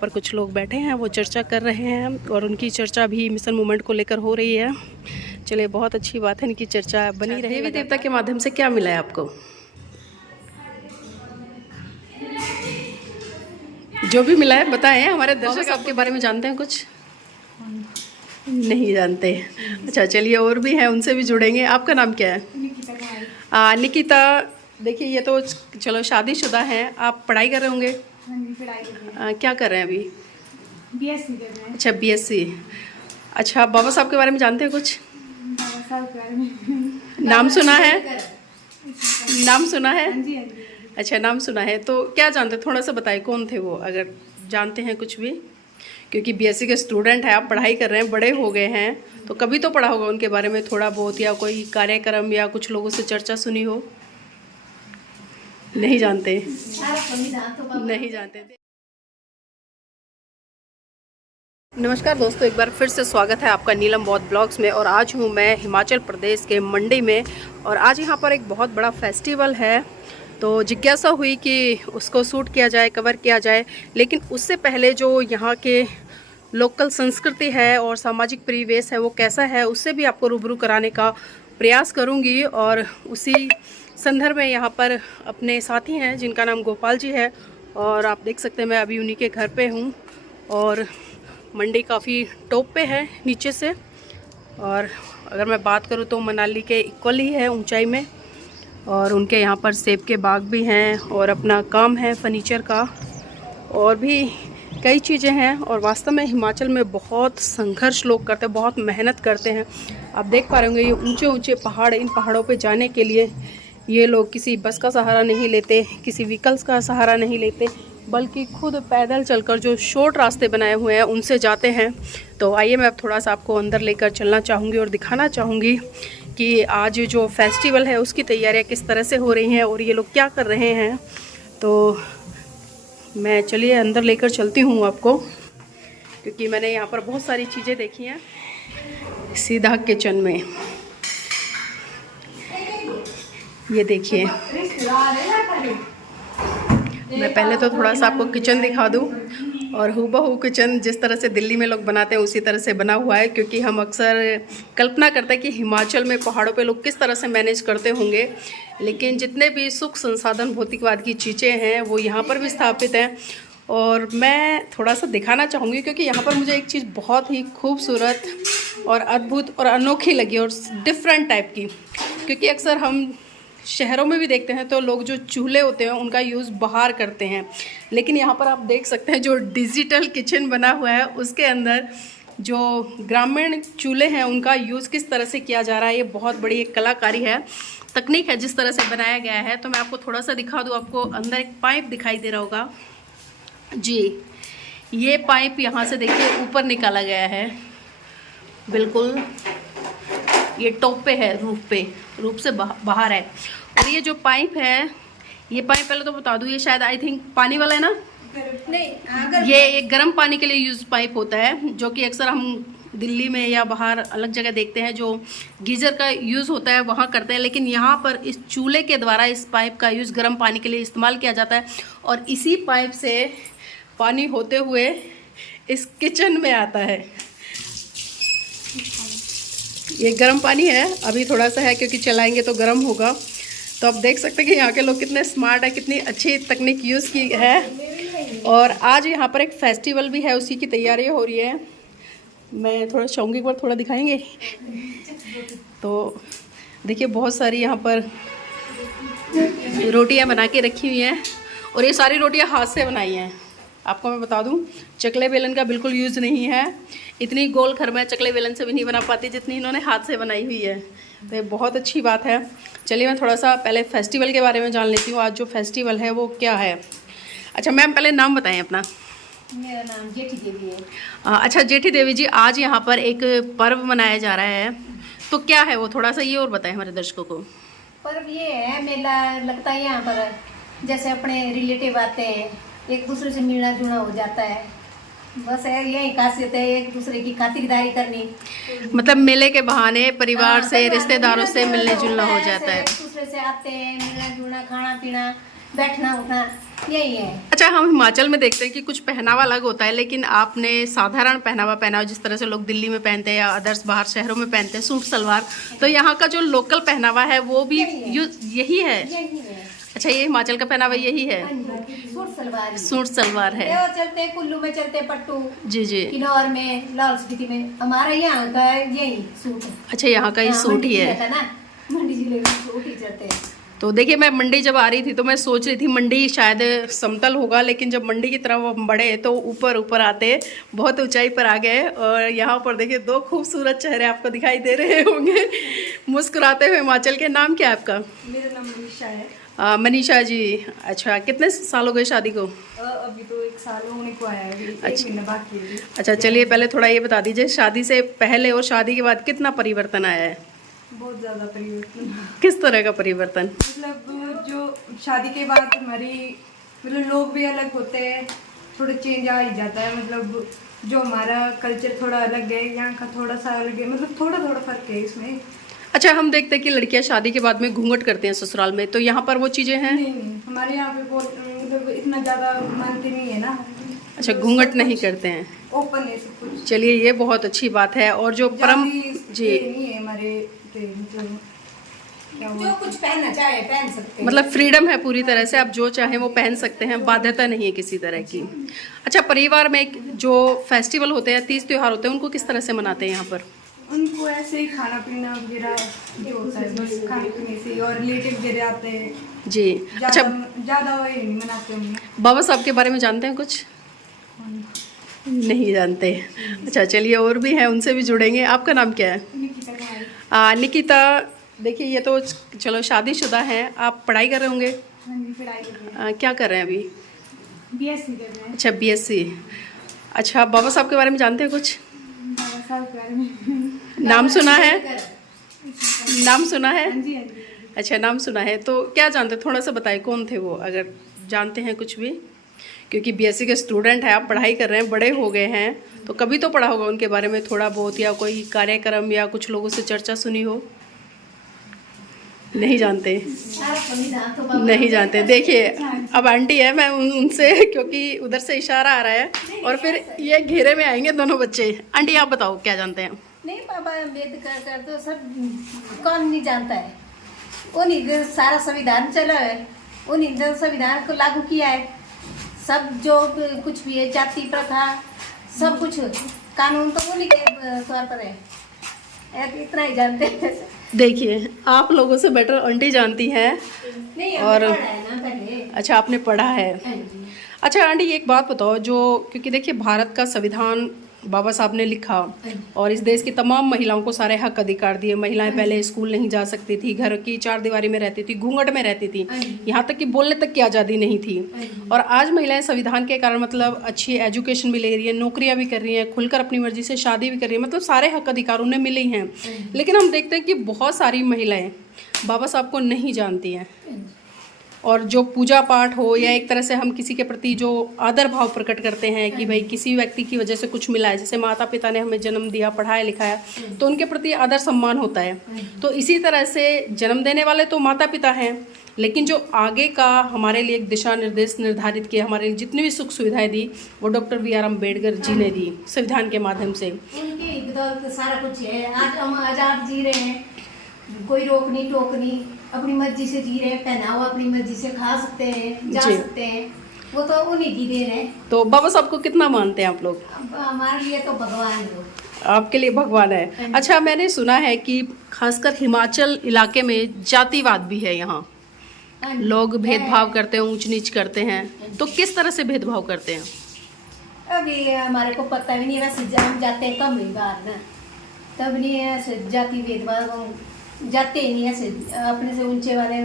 पर कुछ लोग बैठे हैं, वो चर्चा कर रहे हैं और उनकी चर्चा भी मिशन मूवमेंट को लेकर हो रही है। चलिए, बहुत अच्छी बात है, इनकी चर्चा बनी रही। देवी देवता के माध्यम से क्या मिला है आपको? जो भी मिला है बताएं, हमारे दर्शक आपके बारे में जानते हैं कुछ? नहीं जानते। अच्छा, चलिए, और भी हैं, उनसे भी जुड़ेंगे। आपका नाम क्या है? निकिता। देखिए, ये तो चलो शादीशुदा हैं, आप पढ़ाई कर रहे होंगे? क्या कर रहे हैं अभी? बीएससी कर रहे हैं। अच्छा, बीएससी। अच्छा, बाबा साहब के बारे में जानते हैं कुछ? बाबा साहब के बारे में नाम सुना है? नाम सुना है? हाँ जी। अच्छा, नाम सुना है। तो क्या जानते, थोड़ा सा बताइए, कौन थे वो, अगर जानते हैं कुछ भी? क्योंकि बीएससी के स्टूडेंट हैं, आप पढ़ाई कर रहे हैं, बड़े हो गए हैं, तो कभी तो पढ़ा होगा उनके बारे में थोड़ा बहुत, या कोई कार्यक्रम या कुछ लोगों से चर्चा सुनी हो? नहीं जानते? नहीं जानते। नमस्कार दोस्तों, एक बार फिर से स्वागत है आपका नीलम बौद्ध ब्लॉग्स में। और आज हूँ मैं हिमाचल प्रदेश के मंडी में, और आज यहाँ पर एक बहुत बड़ा फेस्टिवल है। तो जिज्ञासा हुई कि उसको शूट किया जाए, कवर किया जाए, लेकिन उससे पहले जो यहाँ के लोकल संस्कृति है और सामाजिक परिवेश है वो कैसा है, उससे भी आपको रूबरू कराने का प्रयास करूँगी। और उसी संदर्भ में यहाँ पर अपने साथी हैं जिनका नाम गोपाल जी है, और आप देख सकते हैं मैं अभी उन्हीं के घर पे हूँ। और मंडी काफ़ी टॉप पे है नीचे से, और अगर मैं बात करूँ तो मनाली के इक्वल ही है ऊंचाई में। और उनके यहाँ पर सेब के बाग भी हैं, और अपना काम है फर्नीचर का, और भी कई चीज़ें हैं। और वास्तव में हिमाचल में बहुत संघर्ष लोग करते हैं, बहुत मेहनत करते हैं। आप देख पा रहे होंगे ये ऊंचे ऊंचे पहाड़, इन पहाड़ों पे जाने के लिए ये लोग किसी बस का सहारा नहीं लेते, किसी व्हीकल्स का सहारा नहीं लेते, बल्कि खुद पैदल चलकर जो शॉर्ट रास्ते बनाए हुए हैं उनसे जाते हैं। तो आइए, मैं अब थोड़ा सा आपको अंदर लेकर चलना चाहूँगी और दिखाना चाहूँगी कि आज जो फेस्टिवल है उसकी तैयारियां किस तरह से हो रही हैं और ये लोग क्या कर रहे हैं। तो मैं चलिए अंदर लेकर चलती हूँ आपको, क्योंकि मैंने यहाँ पर बहुत सारी चीज़ें देखी हैं। सीधा किचन में ये देखिए, मैं पहले तो थोड़ा सा आपको किचन दिखा दूँ, और हूबहू किचन जिस तरह से दिल्ली में लोग बनाते हैं उसी तरह से बना हुआ है। क्योंकि हम अक्सर कल्पना करते हैं कि हिमाचल में पहाड़ों पे लोग किस तरह से मैनेज करते होंगे, लेकिन जितने भी सुख संसाधन भौतिकवाद की चीज़ें हैं वो यहाँ पर भी स्थापित हैं। और मैं थोड़ा सा दिखाना चाहूँगी, क्योंकि यहाँ पर मुझे एक चीज़ बहुत ही खूबसूरत और अद्भुत और अनोखी लगी, और डिफरेंट टाइप की। क्योंकि अक्सर हम शहरों में भी देखते हैं तो लोग जो चूल्हे होते हैं उनका यूज़ बाहर करते हैं, लेकिन यहाँ पर आप देख सकते हैं जो डिजिटल किचन बना हुआ है उसके अंदर जो ग्रामीण चूल्हे हैं उनका यूज़ किस तरह से किया जा रहा है। ये बहुत बड़ी एक कलाकारी है, तकनीक है जिस तरह से बनाया गया है। तो मैं आपको थोड़ा सा दिखा दूँ। आपको अंदर एक पाइप दिखाई दे रहा होगा जी, ये पाइप यहाँ से देखिए ऊपर निकाला गया है, बिल्कुल ये टॉप पे है, रूफ से बाहर है। और ये जो पाइप है, ये पाइप पहले तो बता दूं, ये शायद आई थिंक पानी वाला है ना? नहीं, ये एक गर्म पानी के लिए यूज पाइप होता है, जो कि अक्सर हम दिल्ली में या बाहर अलग जगह देखते हैं, जो गीजर का यूज़ होता है वहाँ करते हैं। लेकिन यहाँ पर इस चूल्हे के द्वारा इस पाइप का यूज़ गर्म पानी के लिए इस्तेमाल किया जाता है, और इसी पाइप से पानी होते हुए इस किचन में आता है। ये गर्म पानी है, अभी थोड़ा सा है क्योंकि चलाएंगे तो गर्म होगा। तो आप देख सकते हैं कि यहाँ के लोग कितने स्मार्ट है, कितनी अच्छी तकनीक यूज़ की है। और आज यहाँ पर एक फेस्टिवल भी है, उसी की तैयारी हो रही है। मैं थोड़ा चाहूँगी, पर थोड़ा दिखाएंगे। तो देखिए बहुत सारी यहाँ पर रोटियाँ बना के रखी हुई हैं, और ये सारी रोटियाँ हाथ से बनाई हैं। आपको मैं बता दूं, चकले बेलन का बिल्कुल यूज़ नहीं है। इतनी गोल खर मैं चकले बेलन से भी नहीं बना पाती जितनी इन्होंने हाथ से बनाई हुई है। तो ये बहुत अच्छी बात है। चलिए मैं थोड़ा सा पहले फेस्टिवल के बारे में जान लेती हूँ, आज जो फेस्टिवल है वो क्या है। अच्छा मैम, पहले नाम बताएं अपना। मेरा नाम जेठी देवी है। अच्छा जेठी देवी जी, आज यहाँ पर एक पर्व मनाया जा रहा है, तो क्या है वो, थोड़ा सा ये और बताएं हमारे दर्शकों को। पर्व ये है, मेला लगता है यहाँ पर, जैसे अपने रिलेटिव आते हैं, एक दूसरे से मिलना जुलना हो जाता है। बस है, यही खासियत है, एक दूसरे की खातिरदारी करनी। मतलब मेले के बहाने परिवार से, रिश्तेदारों से मिलने जुलना हो जाता है। एक दूसरे से आते हैं, मिलना जुलना, खाना पीना, बैठना उठना, यही है। अच्छा, हम हिमाचल में देखते हैं कि कुछ पहनावा अलग होता है, लेकिन आपने साधारण पहनावा पहना हो, जिस तरह से लोग दिल्ली में पहनते हैं या अदर्स बाहर शहरों में पहनते हैं, सूट सलवार। तो यहाँ का जो लोकल पहनावा है वो भी यही है। अच्छा, ये हिमाचल का पहनावा यही है, सूट सलवार है। और चलते हैं कुल्लू में, चलते हैं पट्टू, जी जी, किन्नौर में, लाहौल स्पीति में। हमारा यहाँ का यही सूट है। अच्छा, यहाँ का ये सूट ही है ना, मंडी जिले में सूट ही चलते हैं। तो देखिए, मैं मंडी जब आ रही थी तो मैं सोच रही थी मंडी शायद समतल होगा, लेकिन जब मंडी की तरफ हम बढ़े तो ऊपर ऊपर आते बहुत ऊंचाई पर आ गए। और यहाँ पर देखिए 2 खूबसूरत चेहरे आपको दिखाई दे रहे होंगे मुस्कुराते हुए हिमाचल के। नाम क्या है आपका? मेरा नाम मनीषा है। मनीषा जी, अच्छा, कितने साल हो गए शादी को? अभी तो 1 साल होने को आया है, अच्छा। 1 महीना बाकी है। अच्छा, चलिए पहले थोड़ा ये बता दीजिए, शादी से पहले और शादी के बाद कितना परिवर्तन आया है? बहुत ज़्यादा परिवर्तन। किस तरह का परिवर्तन? मतलब जो शादी के बाद हमारी मतलब लोग भी अलग होते हैं, थोड़ा चेंज आ ही जाता है। मतलब जो हमारा कल्चर थोड़ा अलग है, यहाँ का थोड़ा सा अलग है, मतलब थोड़ा थोड़ा फर्क है इसमें। अच्छा, हम देखते हैं कि लड़कियां शादी के बाद में घूंघट करते हैं ससुराल में, तो यहाँ पर वो चीज़ें हैं? नहीं, हमारे यहाँ पे मतलब इतना ज़्यादा मानते नहीं है ना। अच्छा, घूंघट नहीं करते हैं, ओपन है सब कुछ। चलिए ये बहुत अच्छी बात है। और जो परम जी, नहीं है हमारे पे, मतलब जो कुछ पहनना चाहे पहन सकते हैं। मतलब फ्रीडम है पूरी तरह से, आप जो चाहें वो पहन सकते हैं, बाध्यता नहीं है किसी तरह की। अच्छा, परिवार में जो फेस्टिवल होते हैं, तीज त्योहार होते हैं, उनको किस तरह से मनाते हैं यहाँ पर? उनको ऐसे ही खाना पीना वगैरह जो होता है, बस खाने पीने से, और रिलेटिव वगैरह आते हैं जी। अच्छा, ज़्यादा वो नहीं मनाते हैं। बाबा साहब के बारे में जानते हैं कुछ? नहीं जानते। अच्छा, चलिए और भी हैं, उनसे भी जुड़ेंगे। आपका नाम क्या है? निकिता। देखिए, ये तो चलो शादीशुदा हैं, आप पढ़ाई कर रहे होंगे? क्या कर रहे हैं अभी? BSc कर रहे हैं। अच्छा, BSc। अच्छा, बाबा साहब के बारे में जानते हैं कुछ? बाबा साहब के बारे में नाम सुना है? नाम सुना है? हाँ जी। अच्छा, नाम सुना है। तो क्या जानते हैं, थोड़ा सा बताइए, कौन थे वो, अगर जानते हैं कुछ भी? क्योंकि BSc के स्टूडेंट हैं आप, पढ़ाई कर रहे हैं, बड़े हो गए हैं, तो कभी तो पढ़ा होगा उनके बारे में थोड़ा बहुत, या कोई कार्यक्रम या कुछ लोगों से चर्चा सुनी हो? नहीं जानते? नहीं जानते। देखिए, अब आंटी है, मैं उनसे, क्योंकि उधर से इशारा आ रहा है और फिर ये घेरे में आएंगे दोनों बच्चे। आंटी आप बताओ, क्या जानते हैं? नहीं, बाबा अम्बेडकर कर तो सब कौन नहीं जानता है। उन्हीं सारा संविधान चला है, उन्हीं ने संविधान को लागू किया है। सब जो कुछ भी है, जाति प्रथा, सब कुछ कानून तो उन्हीं के तौर पर है। इतना ही जानते हैं। देखिए, आप लोगों से बेटर आंटी जानती हैं। नहीं, और पढ़ा है ना पहले। अच्छा, आपने पढ़ा है। हाँ जी। अच्छा आंटी, एक बात बताओ, जो क्योंकि देखिए भारत का संविधान बाबा साहब ने लिखा और इस देश की तमाम महिलाओं को सारे हक अधिकार दिए। महिलाएं पहले स्कूल नहीं जा सकती थी, घर की 4 दीवारी में रहती थी, घूंघट में रहती थी, यहाँ तक कि बोलने तक की आज़ादी नहीं थी। और आज महिलाएं संविधान के कारण मतलब अच्छी एजुकेशन भी ले रही है, नौकरियां भी कर रही हैं, खुलकर अपनी मर्जी से शादी भी कर रही है, मतलब सारे हक अधिकार उन्हें मिले ही हैं। लेकिन हम देखते हैं कि बहुत सारी महिलाएं बाबा साहब को नहीं जानती हैं। और जो पूजा पाठ हो या एक तरह से हम किसी के प्रति जो आदर भाव प्रकट करते हैं कि भाई किसी व्यक्ति की वजह से कुछ मिला है, जैसे माता पिता ने हमें जन्म दिया, पढ़ाया लिखाया, तो उनके प्रति आदर सम्मान होता है। तो इसी तरह से जन्म देने वाले तो माता पिता हैं, लेकिन जो आगे का हमारे लिए एक दिशा निर्देश निर्धारित किए, हमारे लिए जितनी भी सुख सुविधाएं दी, वो डॉक्टर BR अम्बेडकर जी ने दी संविधान के माध्यम से। उनकी बदौलत सारा कुछ है। आज हम आज़ाद जी रहे हैं, कोई रोक नहीं टोक नहीं, अपनी मर्जी से जी रहे हैं, पहनावा अपनी मर्जी से खा सकते हैं, जा सकते हैं, वो तो उन्हीं की देन है। तो बाबा साहब को कितना मानते हैं आप लोग? हमारे लिए तो भगवान है। आपके लिए भगवान है। अच्छा, मैंने सुना है कि खासकर हिमाचल इलाके में जातिवाद भी है, यहाँ लोग भेदभाव करते हैं, ऊंच नीच करते हैं, तो किस तरह से भेदभाव करते हैं? अभी हमारे को पता भी नहीं, वैसे हम जाते हैं कम ही बाहर ना, तब नहीं ऐसे जाति भेदभाव जाते ही नहीं। ऐसे अपने से ऊंचे वाले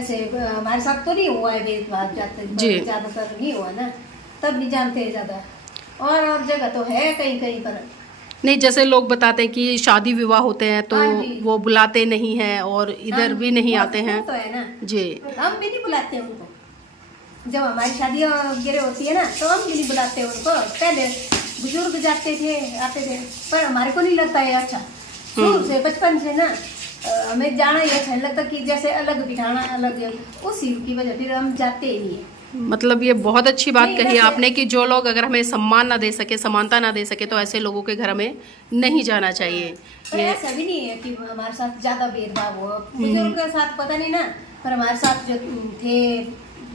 ऐसे हमारे साथ तो नहीं हुआ है भेदभाव, जाते ज़्यादातर नहीं हुआ ना, तब नहीं जानते हैं ज़्यादा। और जगह तो है कहीं कहीं पर नहीं, जैसे लोग बताते हैं कि शादी विवाह होते हैं तो वो बुलाते नहीं हैं और इधर भी नहीं आते हैं। तो है ना जी, हम भी नहीं बुलाते उनको। जब हमारी शादी वगैरह होती है ना तो हम भी नहीं बुलाते उनको। पहले बुजुर्ग जाते थे, आते थे, पर हमारे को नहीं लगता है अच्छा। शुरू से बचपन से ना हमें जाना ही अच्छा लगता कि जैसे अलग बिठाना अलग, उसी की वजह फिर हम जाते ही नहीं है। मतलब ये बहुत अच्छी बात नहीं, कही वैसे- आपने कि जो लोग अगर हमें सम्मान ना दे सके, समानता ना दे सके, तो ऐसे लोगों के घर हमें नहीं जाना चाहिए। पर ये ऐसा भी नहीं है कि हमारे साथ ज्यादा भेदभाव हो, बुजुर्ग के साथ पता नहीं ना, पर हमारे साथ जो थे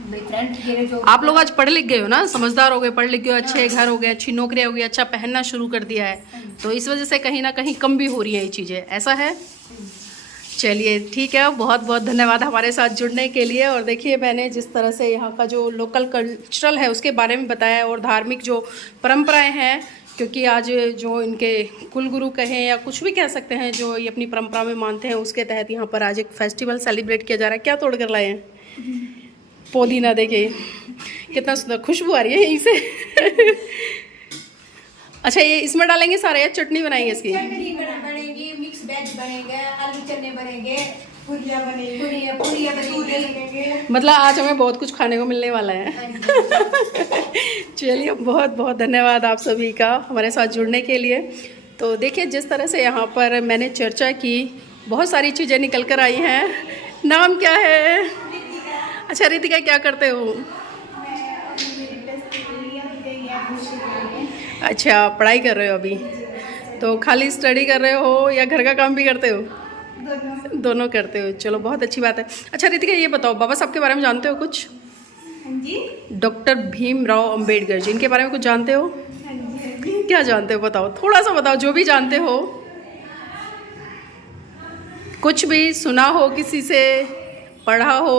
फ्रेंड थे जो आप लोग आज पढ़ लिख गए हो ना, समझदार हो गए, पढ़ लिख गए, अच्छे घर हो गए, अच्छी नौकरी हो गई, अच्छा पहनना शुरू कर दिया है, तो इस वजह से कहीं ना कहीं कम भी हो रही है ये चीज़ें, ऐसा है। चलिए ठीक है, बहुत बहुत धन्यवाद हमारे साथ जुड़ने के लिए। और देखिए मैंने जिस तरह से यहाँ का जो लोकल कल्चरल है उसके बारे में बताया, और धार्मिक जो परंपराएं हैं, क्योंकि आज जो इनके कुलगुरु कहें या कुछ भी कह सकते हैं, जो ये अपनी परंपरा में मानते हैं, उसके तहत यहाँ पर आज एक फेस्टिवल सेलिब्रेट किया जा रहा है। क्या तोड़ कर लाए हैं? पुदीना, देखिए कितना सुंदर खुशबू आ रही है यहीं से। अच्छा, ये इसमें डालेंगे सारे या चटनी बनाएंगे इसकी? चटनी बनेगी, मिक्स वेज बनेंगे, आलू चने बनेंगे, पुरिया बनेगी, पुरिया बनेंगे। मतलब आज हमें बहुत कुछ खाने को मिलने वाला है। हाँ जी। चलिए, बहुत बहुत धन्यवाद आप सभी का हमारे साथ जुड़ने के लिए। तो देखिए जिस तरह से यहाँ पर मैंने चर्चा की, बहुत सारी चीज़ें निकल कर आई हैं। नाम क्या है? अच्छा रितिका, क्या करते हो? अच्छा, पढ़ाई कर रहे हो अभी? तो खाली स्टडी कर रहे हो या घर का काम भी करते हो? दोनों करते हो, चलो बहुत अच्छी बात है। अच्छा रितिका, ये बताओ, बाबा साहब के बारे में जानते हो कुछ? जी, डॉक्टर भीमराव अंबेडकर जी, इनके बारे में कुछ जानते हो? क्या जानते हो बताओ, थोड़ा सा बताओ, जो भी जानते हो, कुछ भी सुना हो, किसी से पढ़ा हो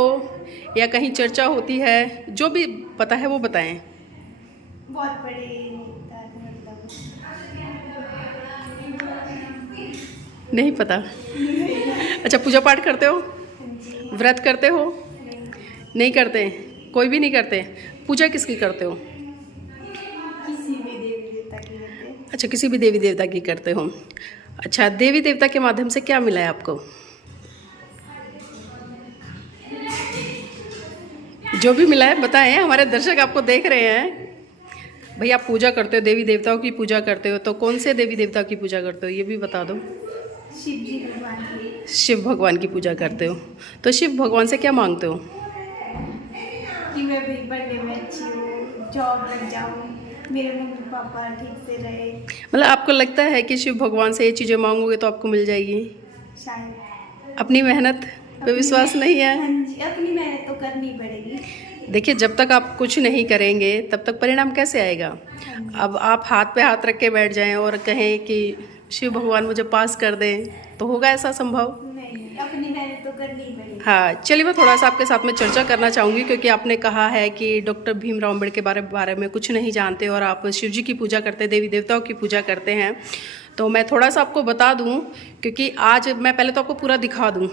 या कहीं चर्चा होती है, जो भी पता है वो बताएं। बहुत बड़े नेता मतलब नहीं पता? अच्छा, पूजा पाठ करते हो? व्रत करते हो? नहीं करते? कोई भी नहीं करते? पूजा किसकी करते हो? किसी भी देवी देवता की करते हैं। अच्छा, किसी भी देवी देवता की करते हो। अच्छा, देवी देवता के माध्यम से क्या मिला है आपको? जो भी मिला है बताएं, हमारे दर्शक आपको देख रहे हैं। भैया आप पूजा करते हो, देवी देवताओं की पूजा करते हो, तो कौन से देवी देवता की पूजा करते हो ये भी बता दो। शिव जी भगवान की। शिव भगवान की पूजा करते हो, तो शिव भगवान से क्या मांगते हो? कि मैं भी पढ़ने में अच्छी हूँ, जॉब लग जाऊँ, मेरे मम्मी पापा ठीक से रहे, मतलब आपको लगता है कि शिव भगवान से ये चीज़ें मांगोगे तो आपको मिल जाएगी? शायद। अपनी मेहनत पे विश्वास नहीं है? हाँ जी, अपनी मेहनत तो करनी पड़ेगी। देखिए, जब तक आप कुछ नहीं करेंगे तब तक परिणाम कैसे आएगा? अब आप हाथ पे हाथ रख के बैठ जाएं और कहें कि शिव भगवान मुझे पास कर दें, तो होगा ऐसा संभव? नहीं, अपनी मेहनत तो करनी ही पड़ेगी। हाँ, चलिए मैं थोड़ा सा आपके साथ में चर्चा करना चाहूँगी, क्योंकि आपने कहा है कि डॉक्टर भीमराव अम्बेडकर के बारे में कुछ नहीं जानते और आप शिव जी की पूजा करते हैं, देवी देवताओं की पूजा करते हैं। तो मैं थोड़ा सा आपको बता दूँ, क्योंकि आज मैं पहले तो आपको पूरा दिखा दूँ।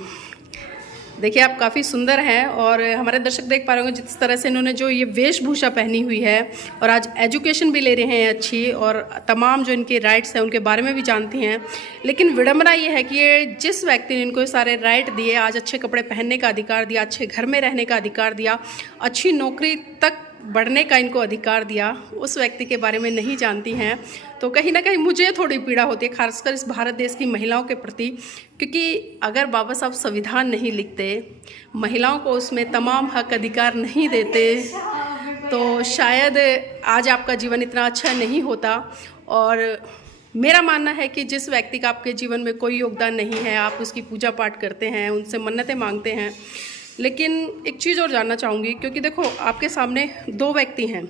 देखिए, आप काफ़ी सुंदर हैं और हमारे दर्शक देख पा रहे होंगे जिस तरह से इन्होंने जो ये वेशभूषा पहनी हुई है, और आज एजुकेशन भी ले रहे हैं अच्छी, और तमाम जो इनके राइट्स हैं उनके बारे में भी जानती हैं। लेकिन विडंबना ये है कि ये जिस व्यक्ति ने इनको ये सारे राइट दिए, आज अच्छे कपड़े पहनने का अधिकार दिया, अच्छे घर में रहने का अधिकार दिया, अच्छी नौकरी तक बढ़ने का इनको अधिकार दिया, उस व्यक्ति के बारे में नहीं जानती हैं। तो कहीं ना कहीं मुझे थोड़ी पीड़ा होती है, खासकर इस भारत देश की महिलाओं के प्रति, क्योंकि अगर बाबा साहब संविधान नहीं लिखते, महिलाओं को उसमें तमाम हक अधिकार नहीं देते, तो शायद आज आपका जीवन इतना अच्छा नहीं होता। और मेरा मानना है कि जिस व्यक्ति का आपके जीवन में कोई योगदान नहीं है, आप उसकी पूजा पाठ करते हैं, उनसे मन्नतें मांगते हैं। लेकिन एक चीज़ और जानना चाहूँगी, क्योंकि देखो आपके सामने दो व्यक्ति हैं।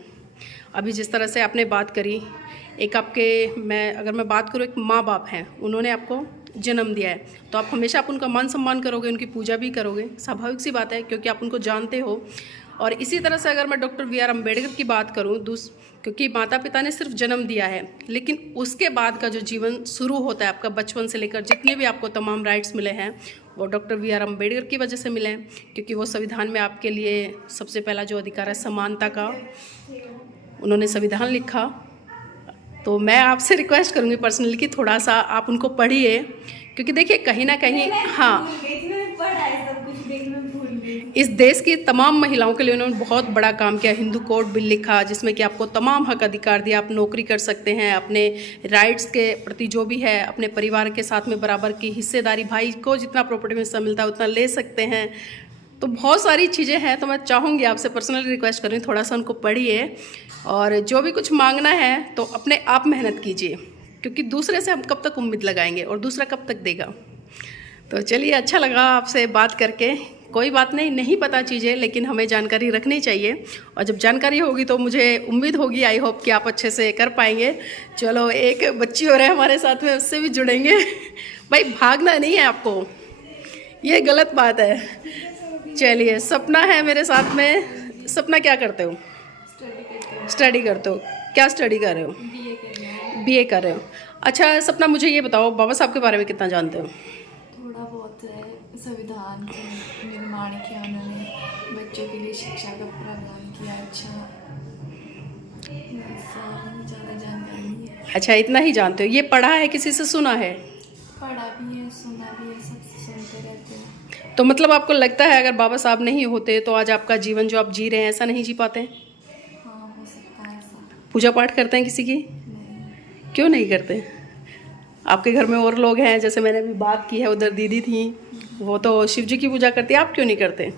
अभी जिस तरह से आपने बात करी, एक आपके, अगर मैं बात करूँ, एक माँ बाप हैं, उन्होंने आपको जन्म दिया है, तो आप हमेशा आप उनका मान सम्मान करोगे, उनकी पूजा भी करोगे, स्वाभाविक सी बात है, क्योंकि आप उनको जानते हो। और इसी तरह से अगर मैं डॉक्टर वी.आर. अम्बेडकर की बात करूँ, क्योंकि माता पिता ने सिर्फ जन्म दिया है, लेकिन उसके बाद का जो जीवन शुरू होता है आपका, बचपन से लेकर जितने भी आपको तमाम राइट्स मिले हैं, वो डॉक्टर वी.आर. अम्बेडकर की वजह से मिले हैं, क्योंकि वो संविधान में आपके लिए सबसे पहला जो अधिकार है समानता का, उन्होंने संविधान लिखा। तो मैं आपसे रिक्वेस्ट करूँगी पर्सनली कि थोड़ा सा आप उनको पढ़िए, क्योंकि देखिए कहीं ना कहीं, हाँ, इस देश की तमाम महिलाओं के लिए उन्होंने बहुत बड़ा काम किया। हिंदू कोड बिल लिखा, जिसमें कि आपको तमाम हक अधिकार दिया, आप नौकरी कर सकते हैं, अपने राइट्स के प्रति जो भी है, अपने परिवार के साथ में बराबर की हिस्सेदारी, भाई को जितना प्रॉपर्टी में हिस्सा मिलता है उतना ले सकते हैं। तो बहुत सारी चीज़ें हैं, तो मैं चाहूँगी आपसे पर्सनली रिक्वेस्ट करूँ थोड़ा सा उनको पढ़िए, और जो भी कुछ मांगना है तो अपने आप मेहनत कीजिए, क्योंकि दूसरे से हम कब तक उम्मीद लगाएंगे और दूसरा कब तक देगा। तो चलिए, अच्छा लगा आपसे बात करके। कोई बात नहीं, नहीं पता चीज़ें, लेकिन हमें जानकारी रखनी चाहिए, और जब जानकारी होगी तो मुझे उम्मीद होगी, आई होप कि आप अच्छे से कर पाएंगे। चलो, एक बच्ची और है हमारे साथ में, उससे भी जुड़ेंगे। भाई भागना नहीं है आपको, ये गलत बात है। चलिए, सपना है मेरे साथ में। सपना क्या करते हो? स्टडी करते हो। क्या स्टडी कर रहे हो? बीए कर रहे हो। अच्छा सपना, मुझे ये बताओ, बाबा साहब के बारे में कितना जानते हो? थोड़ा बहुत है। संविधान के निर्माण किया उन्होंने, बच्चों के लिए शिक्षा का प्रावधान किया। अच्छा, ज़्यादा जानकारी नहीं है। अच्छा, इतना ही जानते हो। ये पढ़ा है, किसी से सुना है? पढ़ा भी है, सुना भी है, सबसे सुनते रहते हैं। तो मतलब आपको लगता है अगर बाबा साहब नहीं होते तो आज आपका जीवन जो आप जी रहे हैं ऐसा नहीं जी पाते? हाँ, हो सकता है ऐसा। पूजा पाठ करते हैं किसी की? नहीं। क्यों नहीं करते? आपके घर में और लोग हैं, जैसे मैंने अभी बात की है, उधर दीदी थी, वो तो शिव जी की पूजा करती है, आप क्यों नहीं करते?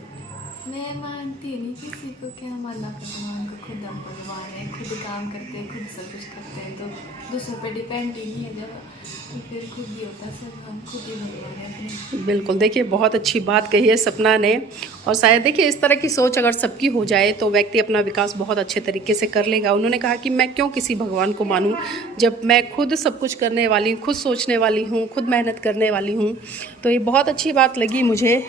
मैं मानती नहीं किसी को, क्या मानना भगवान को। खुद हम भगवान है, खुद काम करते हैं, खुद सब कुछ करते हैं, तो दूसरों पे डिपेंड ही नहीं है जब, तो फिर खुद ही होता है सब, हम खुद ही भगवान है अपने। बिल्कुल, देखिए बहुत अच्छी बात कही है सपना ने, और शायद देखिए इस तरह की सोच अगर सबकी हो जाए तो व्यक्ति अपना विकास बहुत अच्छे तरीके से कर लेगा। उन्होंने कहा कि मैं क्यों किसी भगवान को मानूं, जब मैं खुद सब कुछ करने वाली हूँ, खुद सोचने वाली हूँ, खुद मेहनत करने वाली हूँ। तो ये बहुत अच्छी बात लगी मुझे,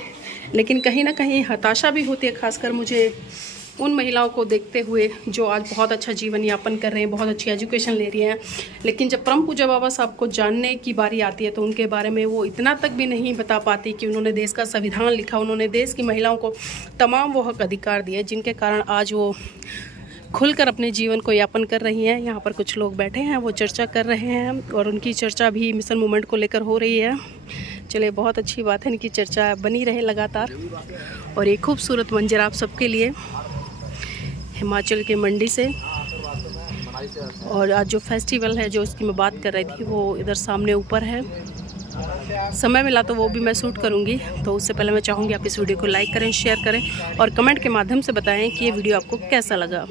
लेकिन कहीं ना कहीं हताशा भी होती है, खासकर मुझे उन महिलाओं को देखते हुए जो आज बहुत अच्छा जीवन यापन कर रहे हैं, बहुत अच्छी एजुकेशन ले रही हैं, लेकिन जब परम पूज्य बाबा साहब को जानने की बारी आती है तो उनके बारे में वो इतना तक भी नहीं बता पाती कि उन्होंने देश का संविधान लिखा, उन्होंने देश की महिलाओं को तमाम वो हक अधिकार दिए जिनके कारण आज वो खुलकर अपने जीवन को यापन कर रही हैं। यहाँ पर कुछ लोग बैठे हैं, वो चर्चा कर रहे हैं, और उनकी चर्चा भी मिशन मूवमेंट को लेकर हो रही है। चलिए, बहुत अच्छी बात है, इनकी चर्चा बनी रहे लगातार। और एक खूबसूरत मंजर आप सबके लिए हिमाचल के मंडी से, और आज जो फेस्टिवल है जो उसकी मैं बात कर रही थी वो इधर सामने ऊपर है। समय मिला तो वो भी मैं शूट करूंगी। तो उससे पहले मैं चाहूँगी आप इस वीडियो को लाइक करें, शेयर करें और कमेंट के माध्यम से बताएं कि ये वीडियो आपको कैसा लगा।